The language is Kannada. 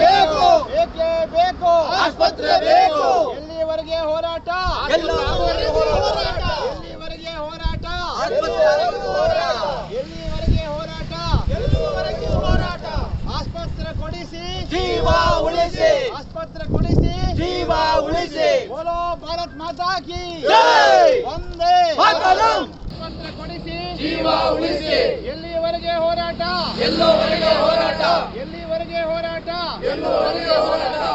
ಬೇಕು, ಏಕೆ ಬೇಕು, ಆಸ್ಪತ್ರೆ ಬೇಕು. ಎಲ್ಲಿವರೆಗೆ ಹೋರಾಟ, ಎಲ್ಲಿವರೆಗೆ ಹೋರಾಟ, ಎಲ್ಲಿವರೆಗೆ ಹೋರಾಟ, ಆಸ್ಪತ್ರೆವರೆಗೆ ಹೋರಾಟ, ಎಲ್ಲಿವರೆಗೆ ಹೋರಾಟ, ಎಲ್ಲಿವರೆಗೆ ಹೋರಾಟ. ಆಸ್ಪತ್ರೆ ಕೊಡಿಸಿ, ಜೀವ ಉಳಿಸಿ, ಆಸ್ಪತ್ರೆ ಕೊಡಿಸಿ, ಜೀವ ಉಳಿಸಿ. ಬೋಲೋ ಭಾರತ್ ಮಾತಾ ಕಿ ಜೈ. ವಂದೇ ಮಾತರಂ. ಆಸ್ಪತ್ರೆ ಕೊಡಿಸಿ, ಜೀವ ಉಳಿಸಿ. ಎಲ್ಲಿವರೆಗೆ ಹೋರಾಟ, ಎಲ್ಲೋವರೆಗೆ ಹೋರಾಟ, ಎಲ್ಲಿವರೆಗೆ ಹೋರಾಟ, ಎಲ್ಲೋವರೆಗೆ ಹೋರಾಟ.